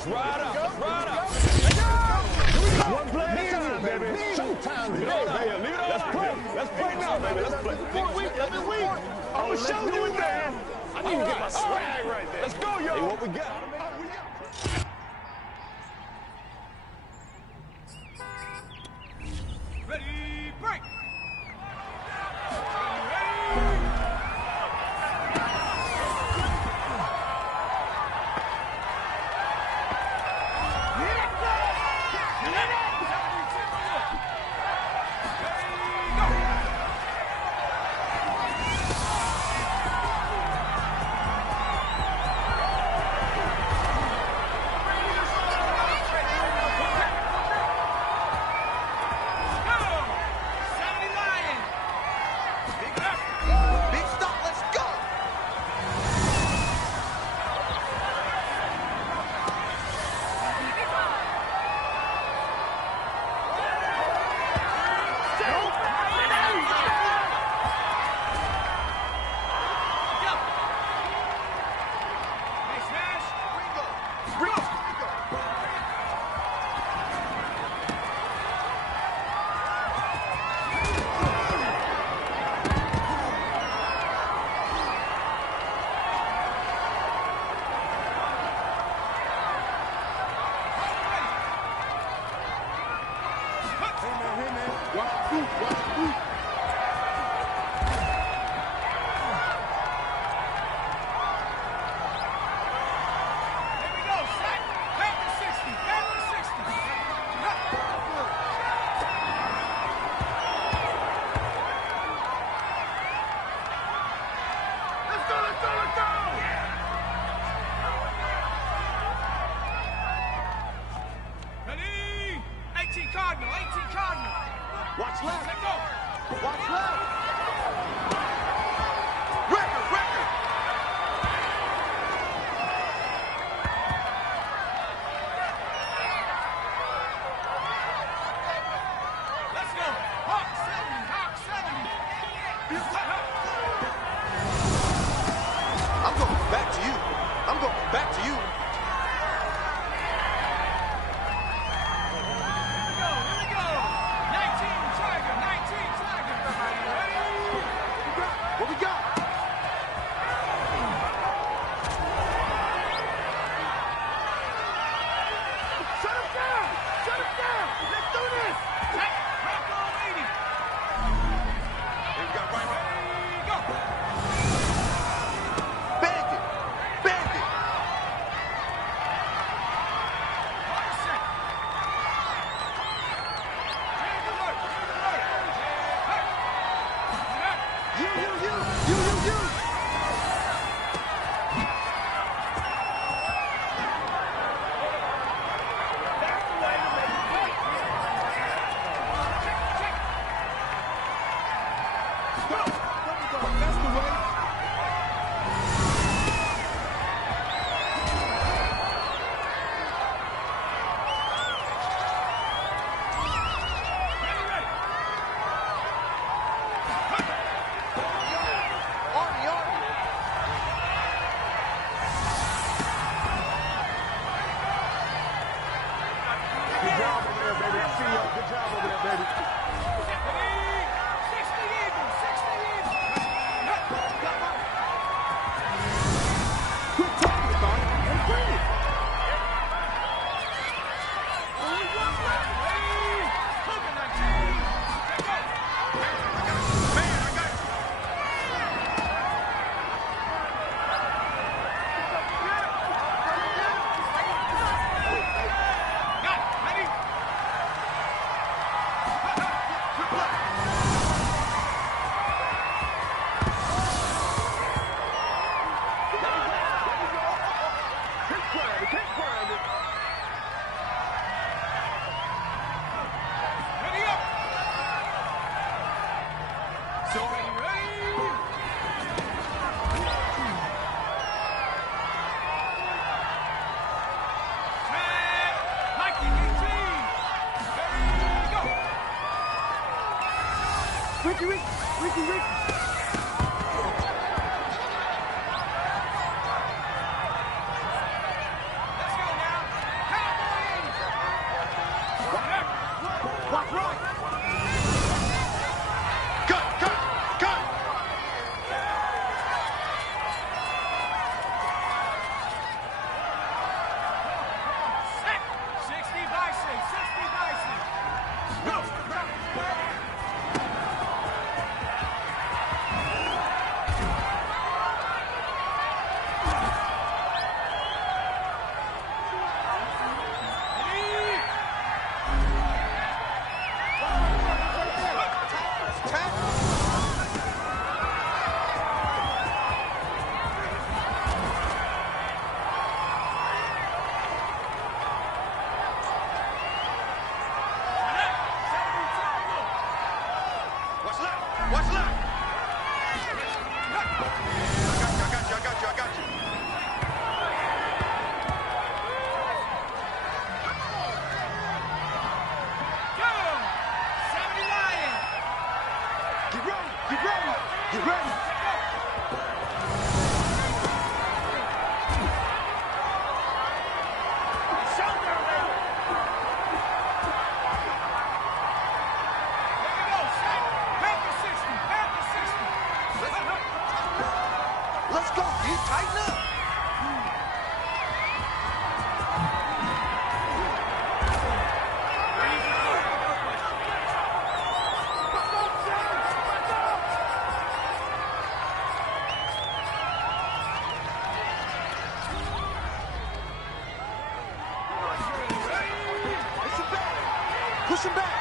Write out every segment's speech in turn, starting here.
Let's ride up. Let's ride up. One play at a time, baby. Showtime today, baby. Let's play. Let's play now, baby. Let's play. Let me weak. I'm going to show you, man. I need to get my swag right there. Let's go, yo. Hey, what we got? Ready, break. Watch left. Let go. Watch left. Record. Let's go. Hawk 70. Hawk 70. I'm going back to you. I'm going back to you. What we got? Shut him down! Shut him down! Let's do this! Rock on 80. Here we go, right. Go. Bandit! You! That's the way. Good job over there, baby. I see you. Good job over there, baby. 60 even. 60 even. Quit talking about it and play it. Let's go. You tighten up. Push him back.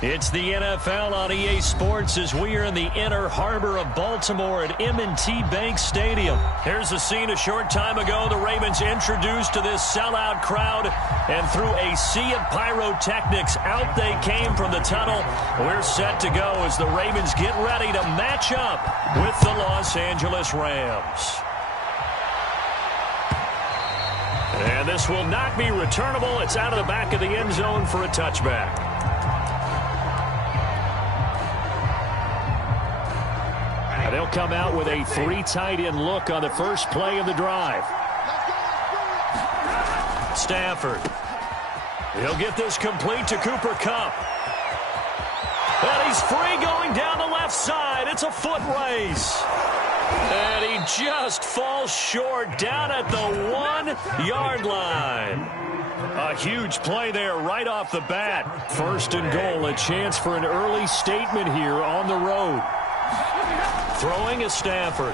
It's the NFL on EA Sports as we are in the inner harbor of Baltimore at M&T Bank Stadium. Here's the scene a short time ago. The Ravens introduced to this sellout crowd, and through a sea of pyrotechnics, out they came from the tunnel. We're set to go as the Ravens get ready to match up with the Los Angeles Rams. And this will not be returnable. It's out of the back of the end zone for a touchback. They'll come out with a 3 tight end look on the first play of the drive. Stafford. He'll get this complete to Cooper Kupp. And he's free going down the left side. It's a foot race. And he just falls short down at the 1-yard line. A huge play there right off the bat. First and goal, a chance for an early statement here on the road. Throwing is Stafford.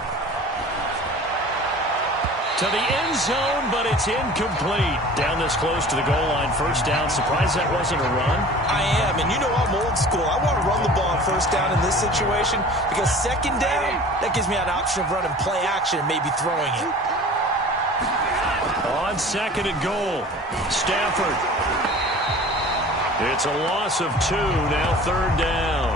To the end zone, but it's incomplete. Down this close to the goal line, first down. Surprised that wasn't a run? I am, and you know I'm old school. I want to run the ball on first down in this situation because second down, that gives me an option of running play action and maybe throwing it. On second and goal, Stafford. It's a loss of 2, now third down.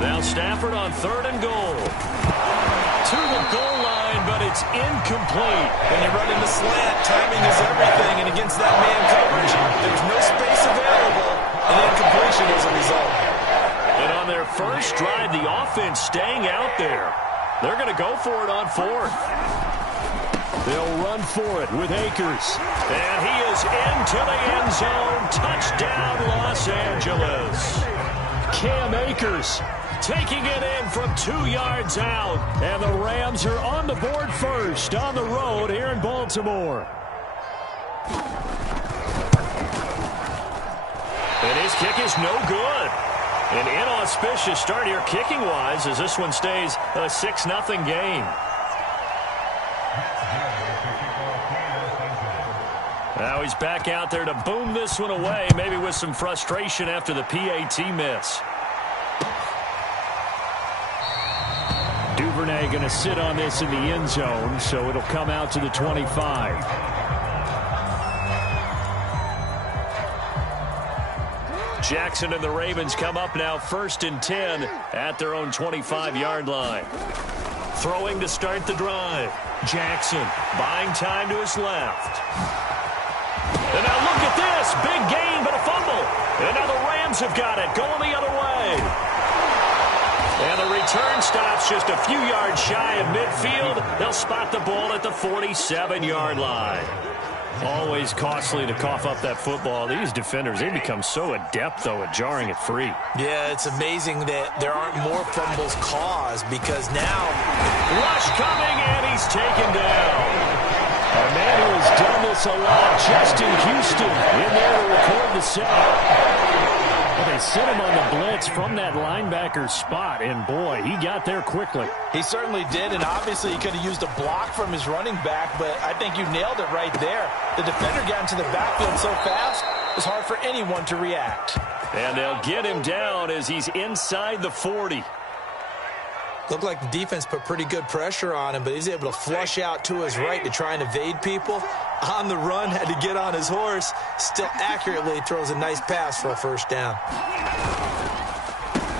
Now Stafford on third and goal. To the goal line, but it's incomplete. When you run into slant, timing is everything, and against that man coverage, there's no space available, and incompletion as a result. And on their first drive, the offense staying out there. They're going to go for it on fourth. They'll run for it with Akers. And he is into the end zone. Touchdown, Los Angeles. Cam Akers taking it in from 2 yards out. And the Rams are on the board first on the road here in Baltimore. And his kick is no good. An inauspicious start here kicking-wise as this one stays a 6-0 game. Now he's back out there to boom this one away, maybe with some frustration after the PAT miss. Duvernay going to sit on this in the end zone, so it'll come out to the 25. Jackson and the Ravens come up now first and 10 at their own 25-yard line. Throwing to start the drive. Jackson buying time to his left. And now look at this. Big gain, but a fumble. And now the Rams have got it. Going the other way. And the return stops just a few yards shy of midfield. They'll spot the ball at the 47-yard line. Always costly to cough up that football. These defenders, they become so adept, though, at jarring it free. Yeah, it's amazing that there aren't more fumbles caused because now... Rush coming, and he's taken down. A man who has done this a lot, Justin Houston, in there to record the sack. Well, they set him on the blitz from that linebacker spot, and boy, he got there quickly. He certainly did, and obviously he could have used a block from his running back, but I think you nailed it right there. The defender got into the backfield so fast, it was hard for anyone to react. And they'll get him down as he's inside the 40. Looked like the defense put pretty good pressure on him, but he's able to flush out to his right to try and evade people. On the run, had to get on his horse. Still accurately throws a nice pass for a first down.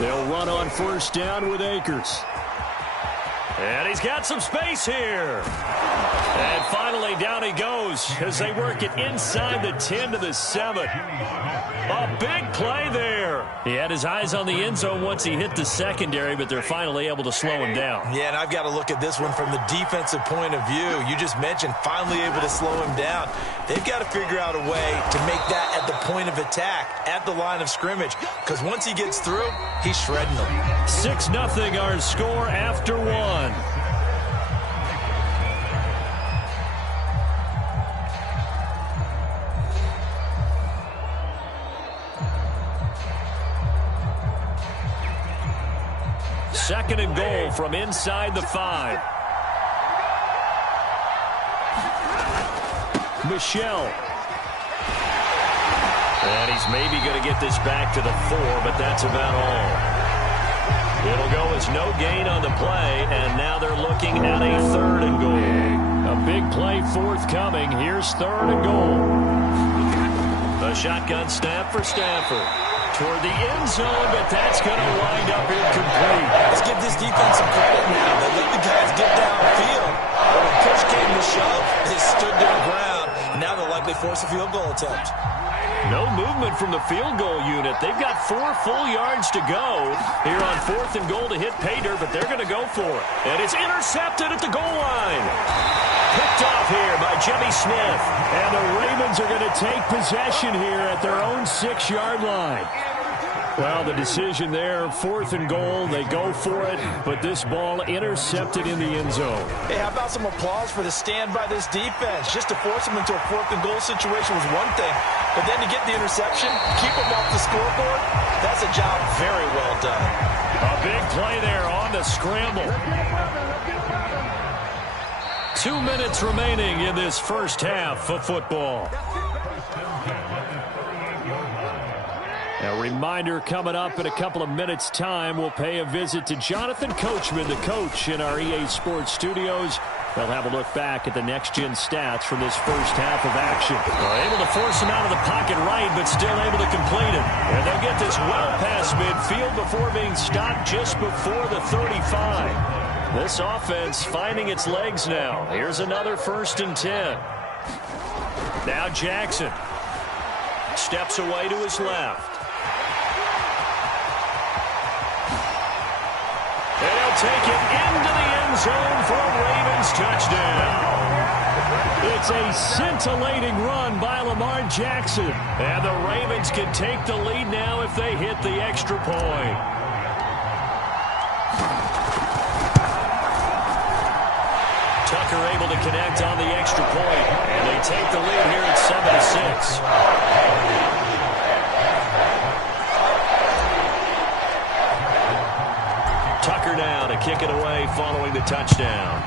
They'll run on first down with Akers. And he's got some space here. And finally, down he goes as they work it inside the 10 to the 7. A big play there. He had his eyes on the end zone once he hit the secondary, but they're finally able to slow him down. Yeah, and I've got to look at this one from the defensive point of view. You just mentioned finally able to slow him down. They've got to figure out a way to make that at the point of attack, at the line of scrimmage, because once he gets through, he's shredding them. 6-0 our score after one. Second and goal from inside the 5. Michelle. And he's maybe going to get this back to the 4, but that's about all. It'll go as no gain on the play, and now they're looking at a 3rd and goal. A big play forthcoming. Here's 3rd and goal. A shotgun snap for Stafford. Toward the end zone, but that's going to wind up incomplete. Let's give this defense some credit now. They let the guys get downfield. But when push came to shove, they stood their ground. And now they'll likely force a field goal attempt. No movement from the field goal unit. They've got 4 full yards to go here on 4th and goal to hit pay dirt, but they're going to go for it. And it's intercepted at the goal line. Picked off here by Jimmy Smith. And the Ravens are going to take possession here at their own 6-yard line. Well, the decision there, 4th and goal, they go for it, but this ball intercepted in the end zone. Hey, how about some applause for the stand by this defense? Just to force them into a 4th and goal situation was one thing, but then to get the interception, keep them off the scoreboard, that's a job very well done. A big play there on the scramble. 2 minutes remaining in this first half of football. A reminder coming up in a couple of minutes' time, we'll pay a visit to Jonathan Coachman, the coach in our EA Sports studios. They'll have a look back at the next-gen stats from this first half of action. They're able to force him out of the pocket right, but still able to complete it. And they'll get this well past midfield before being stopped just before the 35. This offense finding its legs now. Here's another 1st and 10. Now Jackson steps away to his left. And he'll take it into the end zone for a Ravens touchdown. It's a scintillating run by Lamar Jackson. And the Ravens can take the lead now if they hit the extra point. Tucker able to connect on the extra point. And they take the lead here at 7-6. Tucker now to kick it away following the touchdown.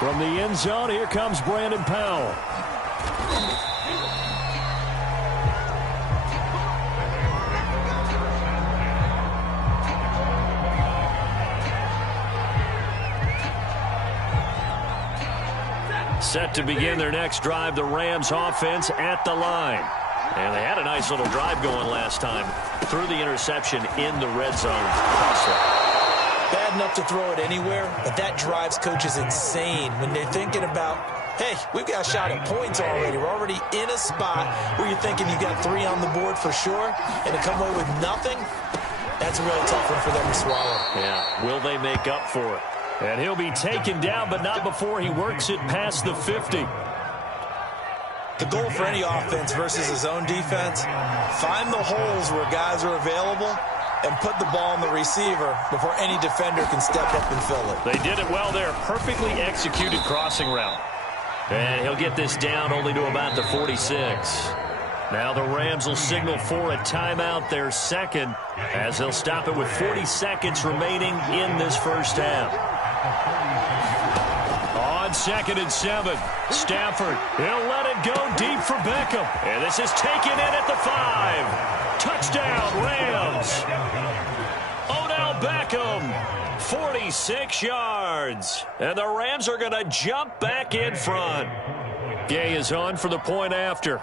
From the end zone, here comes Brandon Powell. Set to begin their next drive, the Rams offense at the line. And they had a nice little drive going last time. Threw the interception in the red zone. Bad enough to throw it anywhere, but that drives coaches insane when they're thinking about, hey, we've got a shot at points already. We're already in a spot where you're thinking you got 3 on the board for sure, and to come away with nothing, that's a really tough one for them to swallow. Yeah, will they make up for it? And he'll be taken down, but not before he works it past the 50. The goal for any offense versus his own defense, find the holes where guys are available and put the ball on the receiver before any defender can step up and fill it. They did it well there. Perfectly executed crossing route. And he'll get this down only to about the 46. Now the Rams will signal for a timeout, their second, as they'll stop it with 40 seconds remaining in this first half. On 2nd and 7, Stafford, he'll let it go deep for Beckham. And this is taken in at the 5. Touchdown, Rams. Odell Beckham, 46 yards. And the Rams are going to jump back in front. Gay is on for the point after.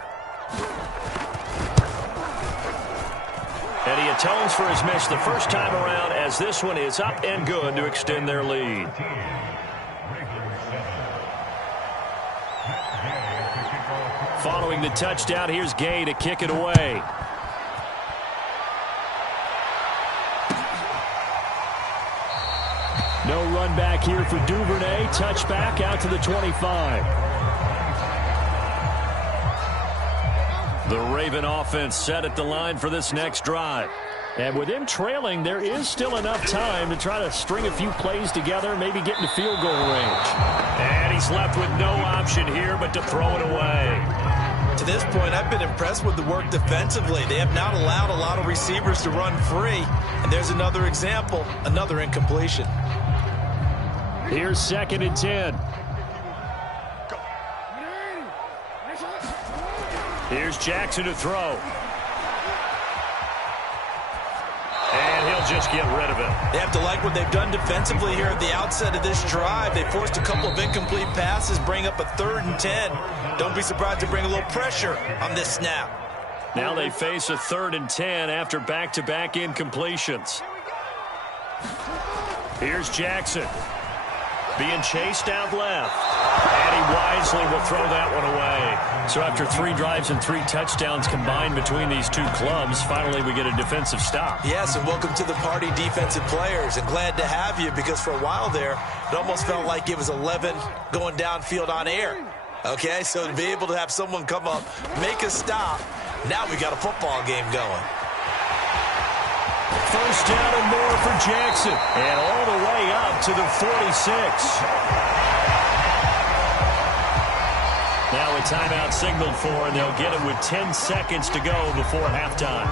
And he atones for his miss the first time around, as this one is up and good to extend their lead. Following the touchdown, here's Gay to kick it away. No run back here for Duvernay. Touchback out to the 25. The Raven offense set at the line for this next drive. And with him trailing, there is still enough time to try to string a few plays together, maybe get into field goal range. And he's left with no option here but to throw it away. To this point, I've been impressed with the work defensively. They have not allowed a lot of receivers to run free. And there's another example, another incompletion. Here's 2nd and 10. Here's Jackson to throw. And he'll just get rid of it. They have to like what they've done defensively here at the outset of this drive. They forced a couple of incomplete passes, bring up a 3rd and 10. Don't be surprised to bring a little pressure on this snap. Now they face a 3rd and 10 after back-to-back incompletions. Here's Jackson. Being chased out left. And he wisely will throw that one away. So after 3 drives and 3 touchdowns combined between these two clubs, finally we get a defensive stop. Yes, and welcome to the party, defensive players. And glad to have you, because for a while there, it almost felt like it was 11 going downfield on air. Okay, so to be able to have someone come up, make a stop, now we got a football game going. 1st down and more for Jackson. And all the way up to the 46. Now a timeout signaled for, and they'll get it with 10 seconds to go before halftime.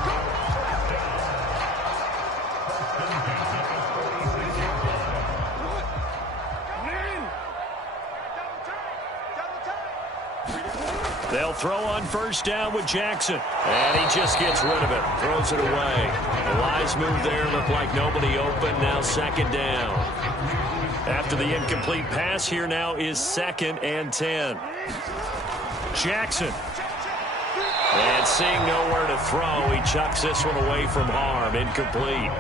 They'll throw on 1st down with Jackson. And he just gets rid of it. Throws it away. A wise move there. Looked like nobody open. Now 2nd down. After the incomplete pass, here now is 2nd and 10. Jackson. And seeing nowhere to throw, he chucks this one away from harm. Incomplete.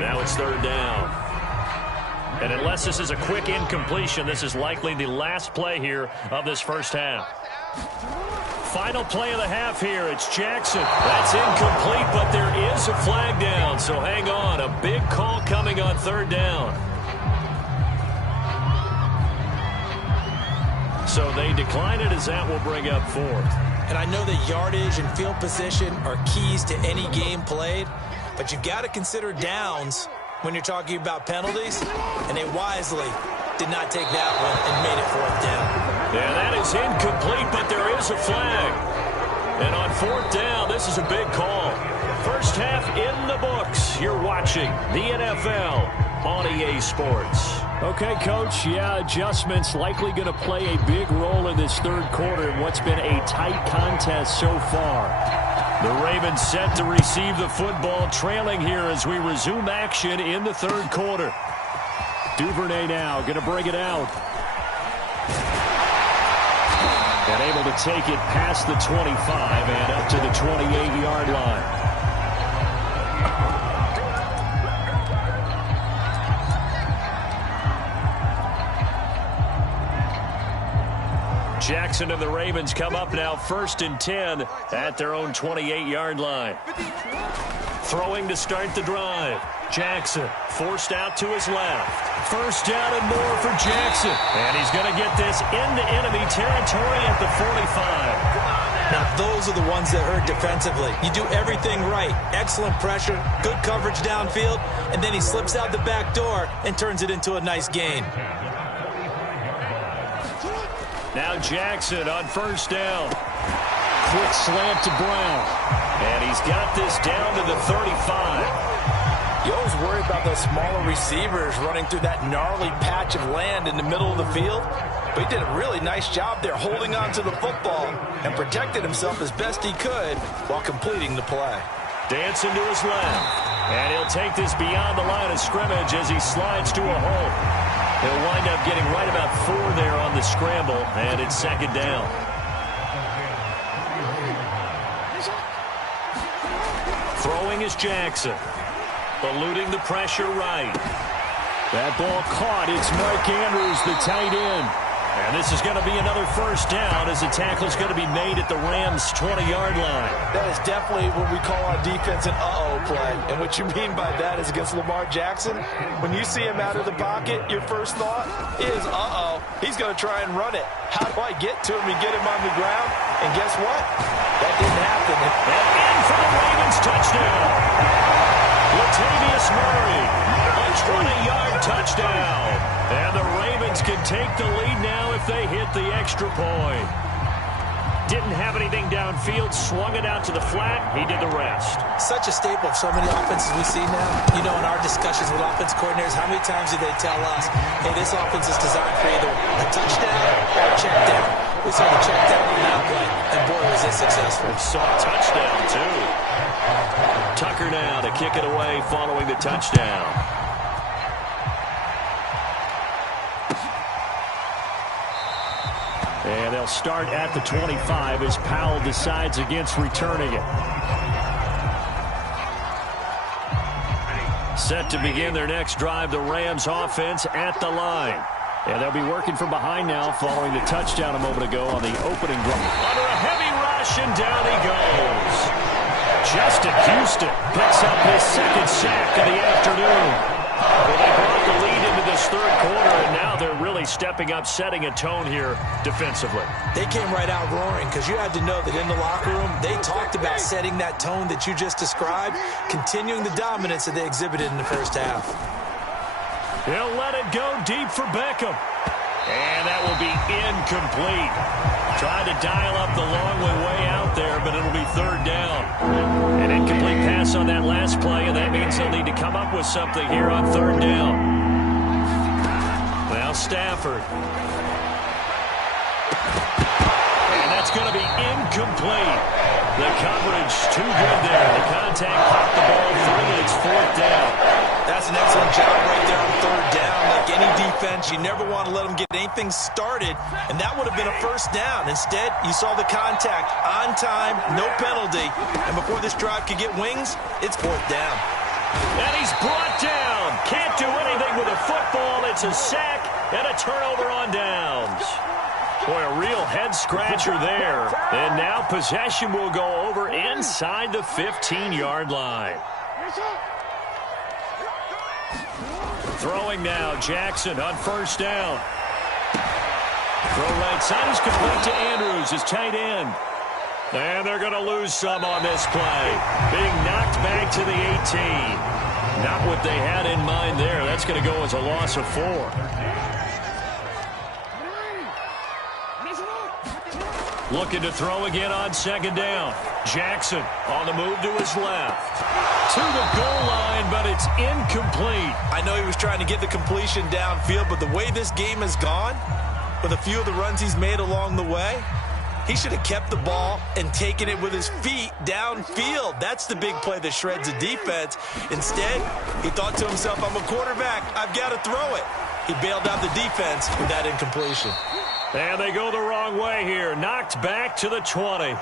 Now it's 3rd down. And unless this is a quick incompletion, this is likely the last play here of this first half. Final play of the half here. It's Jackson. That's incomplete, but there is a flag down. So hang on. A big call coming on 3rd down. So they decline it, as that will bring up 4th. And I know that yardage and field position are keys to any game played, but you've got to consider downs when you're talking about penalties, and they wisely did not take that one and made it 4th down. Yeah, that is incomplete, but there is a flag. And on 4th down, this is a big call. First half in the books. You're watching the NFL on EA Sports. Okay, Coach, yeah, adjustments likely going to play a big role in this 3rd quarter in what's been a tight contest so far. The Ravens set to receive the football, trailing here as we resume action in the 3rd quarter. Duvernay now going to bring it out. And able to take it past the 25 and up to the 28-yard line. Jackson and the Ravens come up now 1st and 10 at their own 28-yard line. Throwing to start the drive. Jackson forced out to his left. 1st down and more for Jackson. And he's going to get this into enemy territory at the 45. Now, those are the ones that hurt defensively. You do everything right. Excellent pressure, good coverage downfield, and then he slips out the back door and turns it into a nice gain. Now Jackson on 1st down. Quick slant to Brown. And he's got this down to the 35. You always worry about those smaller receivers running through that gnarly patch of land in the middle of the field. But he did a really nice job there holding on to the football and protected himself as best he could while completing the play. Dancing to his left. And he'll take this beyond the line of scrimmage as he slides to a hole. He'll wind up getting right about 4 there on the scramble, and it's 2nd down. Throwing is Jackson. Eluding the pressure right. That ball caught. It's Mark Andrews, the tight end. And this is going to be another 1st down as the tackle is going to be made at the Rams' 20-yard line. That is definitely what we call on defense an uh-oh play. And what you mean by that is against Lamar Jackson, when you see him out of the pocket, your first thought is, uh-oh, he's going to try and run it. How do I get to him and get him on the ground? And guess what? That didn't happen. And in for the Ravens touchdown. Latavius Murray, a 20-yard touchdown. And the Ravens can take the lead now if they hit the extra point. Didn't have anything downfield, swung it out to the flat. He did the rest. Such a staple of so many offenses we see now. You know, in our discussions with offense coordinators, how many times do they tell us, hey, this offense is designed for either a touchdown or a check down? We saw the check down on that play, and boy, was it successful. We saw a touchdown, too. Tucker now to kick it away following the touchdown. And they'll start at the 25 as Powell decides against returning it. Set to begin their next drive, the Rams offense at the line. And they'll be working from behind now following the touchdown a moment ago on the opening drive. Under a heavy rush, and down he goes. Justin Houston picks up his second sack of the afternoon. Well, they brought the lead into this third quarter, and now they're really stepping up, setting a tone here defensively. They came right out roaring because you had to know that in the locker room, they talked about setting that tone that you just described, continuing the dominance that they exhibited in the first half. He'll let it go deep for Beckham. And that will be incomplete. Tried to dial up the long way out there, but it'll be third down. An incomplete pass on that last play, and that means they'll need to come up with something here on third down. Now Stafford. And that's going to be incomplete. The coverage too good there. The contact popped the ball through, and it's fourth down. That's an excellent job right there on third down. Like any defense, you never want to let them get anything started, and that would have been a first down. Instead, you saw the contact on time, no penalty, and before this drive could get wings, it's fourth down. And he's brought down. Can't do anything with a football. It's a sack and a turnover on downs. Boy, a real head-scratcher there. And now possession will go over inside the 15-yard line. Throwing now, Jackson on first down. Throw right side is complete to Andrews, his tight end. And they're going to lose some on this play. Being knocked back to the 18. Not what they had in mind there. That's going to go as a loss of 4. Looking to throw again on second down. Jackson on the move to his left. To the goal line, but it's incomplete. I know he was trying to get the completion downfield, but the way this game has gone, with a few of the runs he's made along the way, he should have kept the ball and taken it with his feet downfield. That's the big play that shreds a defense. Instead, he thought to himself, I'm a quarterback. I've got to throw it. He bailed out the defense with that incompletion. And they go the wrong way here. Knocked back to the 20.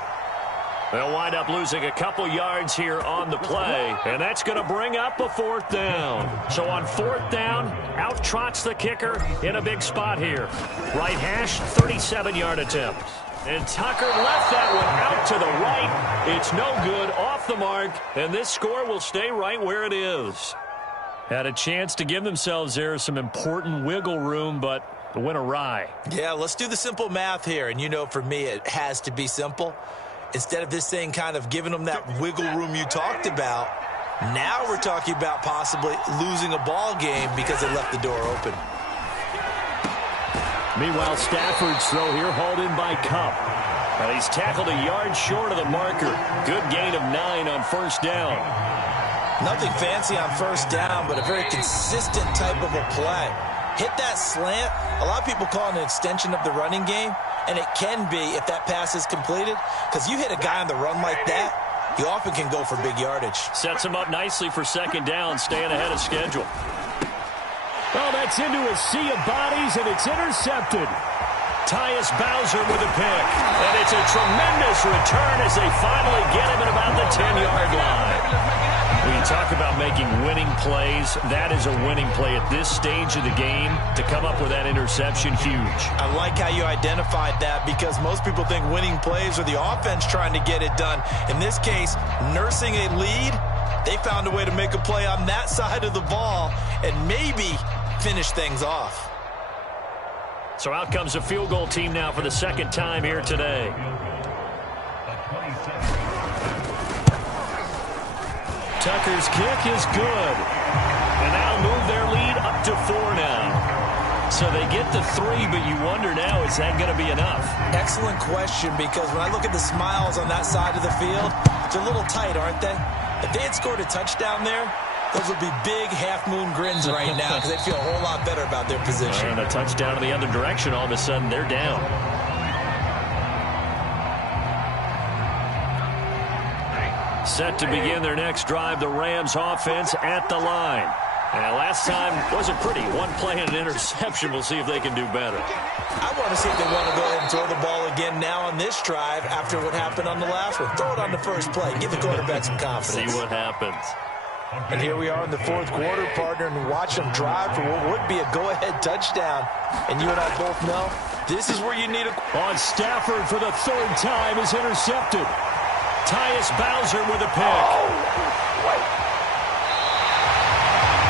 They'll wind up losing a couple yards here on the play, and that's going to bring up a fourth down. So on fourth down, out trots the kicker in a big spot here. Right hash, 37-yard attempt. And Tucker left that one out to the right. It's no good, off the mark, and this score will stay right where it is. Had a chance to give themselves there some important wiggle room, but the went awry. Yeah, let's do the simple math here, and you know for me it has to be simple. Instead of this thing kind of giving them that wiggle room you talked about, now we're talking about possibly losing a ball game because they left the door open. Meanwhile, Stafford's throw here hauled in by Cup. Well, he's tackled a yard short of the marker. Good gain of 9 on first down. Nothing fancy on first down, but a very consistent type of a play. Hit that slant. A lot of people call it an extension of the running game, and it can be if that pass is completed, because you hit a guy on the run like that, you often can go for big yardage. Sets him up nicely for second down, staying ahead of schedule. Well, that's into a sea of bodies, and it's intercepted. Tyus Bowser with a pick, and it's a tremendous return as they finally get him at about the 10-yard line. When you talk about making winning plays, that is a winning play at this stage of the game. To come up with that interception, huge. I like how you identified that, because most people think winning plays are the offense trying to get it done. In this case, nursing a lead, they found a way to make a play on that side of the ball and maybe finish things off. So out comes a field goal team now for the second time here today. Tucker's kick is good. And that'll move their lead up to 4 now. So they get the 3, but you wonder now, is that going to be enough? Excellent question, because when I look at the smiles on that side of the field, they're a little tight, aren't they? If they had scored a touchdown there, those would be big half-moon grins right now because they'd feel a whole lot better about their position. And a touchdown in the other direction, all of a sudden they're down. Set to begin their next drive, the Rams offense at the line. And last time wasn't pretty. One play and an interception. We'll see if they can do better. I want to see if they want to go ahead and throw the ball again now on this drive after what happened on the last one. Throw it on the first play. Give the quarterback some confidence. See what happens. And here we are in the fourth quarter, partner, and watch them drive for what would be a go-ahead touchdown. And you and I both know this is where you need a... On Stafford for the 3rd time is intercepted. Tyus Bowser with a pick.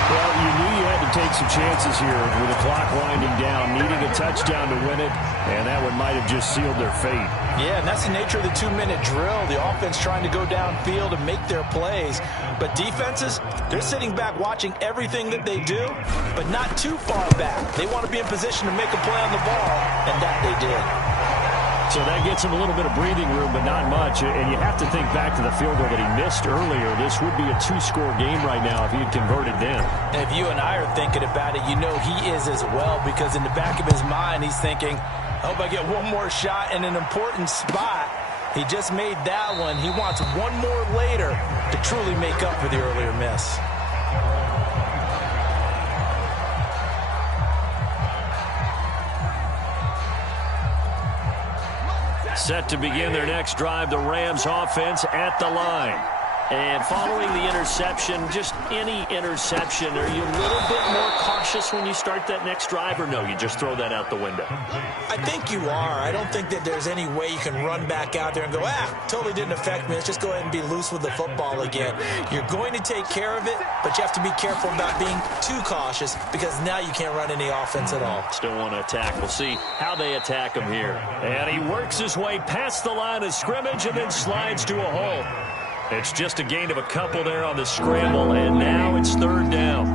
Well, you knew you had to take some chances here with the clock winding down, needing a touchdown to win it, and that one might have just sealed their fate. Yeah, and that's the nature of the 2-minute drill. The offense trying to go downfield and make their plays. But defenses, they're sitting back watching everything that they do, but not too far back. They want to be in position to make a play on the ball, and that they did. So that gets him a little bit of breathing room, but not much. And you have to think back to the field goal that he missed earlier. This would be a 2-score game right now if he had converted then. And if you and I are thinking about it, you know he is as well, because in the back of his mind, he's thinking, I hope I get one more shot in an important spot. He just made that one. He wants one more later to truly make up for the earlier miss. Set to begin their next drive, the Rams offense at the line. And following the interception, just any interception, are you a little bit more cautious when you start that next drive, or no, you just throw that out the window? I think you are. I don't think that there's any way you can run back out there and go, totally didn't affect me. Let's just go ahead and be loose with the football again. You're going to take care of it, but you have to be careful about being too cautious, because now you can't run any offense at all. Still want to attack. We'll see how they attack him here. And he works his way past the line of scrimmage and then slides to a hole. It's just a gain of a couple there on the scramble, and now it's 3rd down.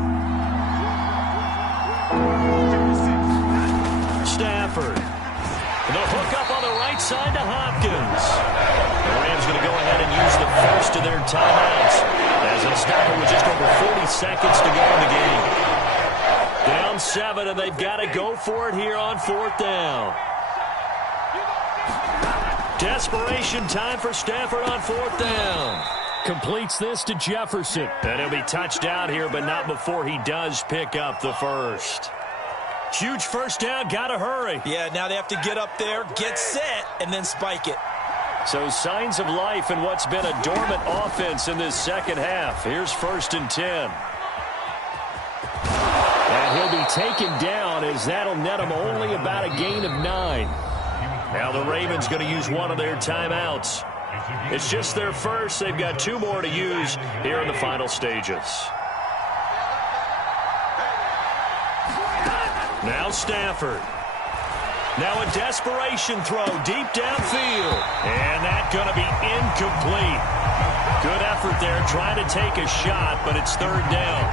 Stafford. The hook up on the right side to Hopkins. The Rams going to go ahead and use the first of their timeouts, as it'll stop it with just over 40 seconds to go in the game. Down 7, and they've got to go for it here on 4th down. Desperation time for Stafford on 4th down. Completes this to Jefferson. And he'll be touched down here, but not before he does pick up the first. Huge first down, gotta hurry. Yeah, now they have to get up there, get set, and then spike it. So signs of life in what's been a dormant offense in this second half. Here's 1st and 10. And he'll be taken down, as that'll net him only about a gain of 9. Now the Ravens going to use one of their timeouts. It's just their first. They've got 2 more to use here in the final stages. Now Stafford. Now a desperation throw deep downfield. And that's going to be incomplete. Good effort there trying to take a shot, but it's 3rd down.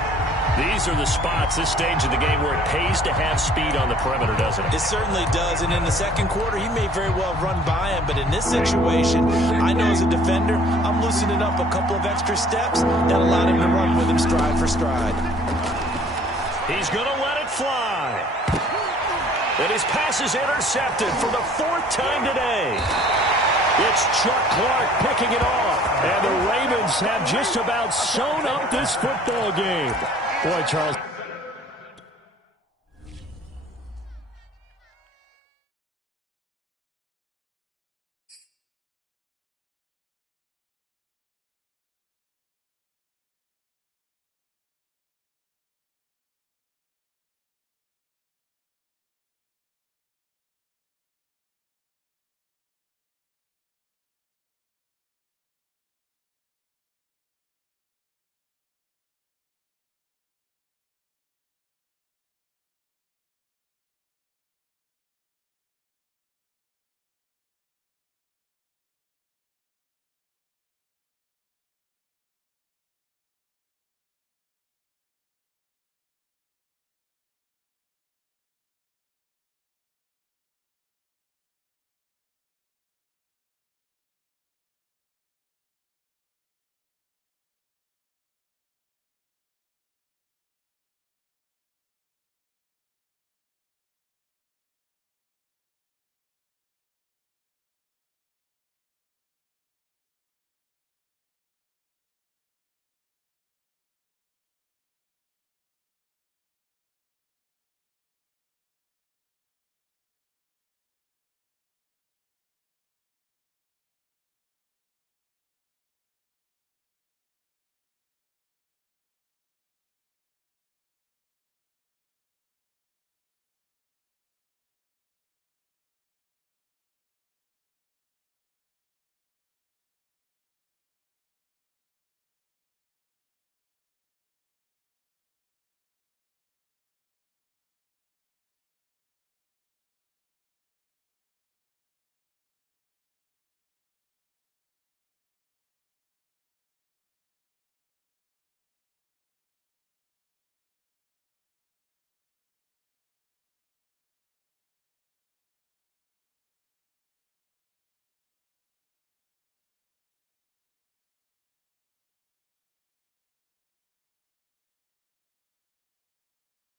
These are the spots, this stage of the game, where it pays to have speed on the perimeter, doesn't it? It certainly does, and in the second quarter, he may very well run by him, but in this situation, I know as a defender, I'm loosening up a couple of extra steps that allowed him to run with him stride for stride. He's going to let it fly. And his pass is intercepted for the 4th time today. It's Chuck Clark picking it off, and the Ravens have just about sewn up this football game. Boy, Charles.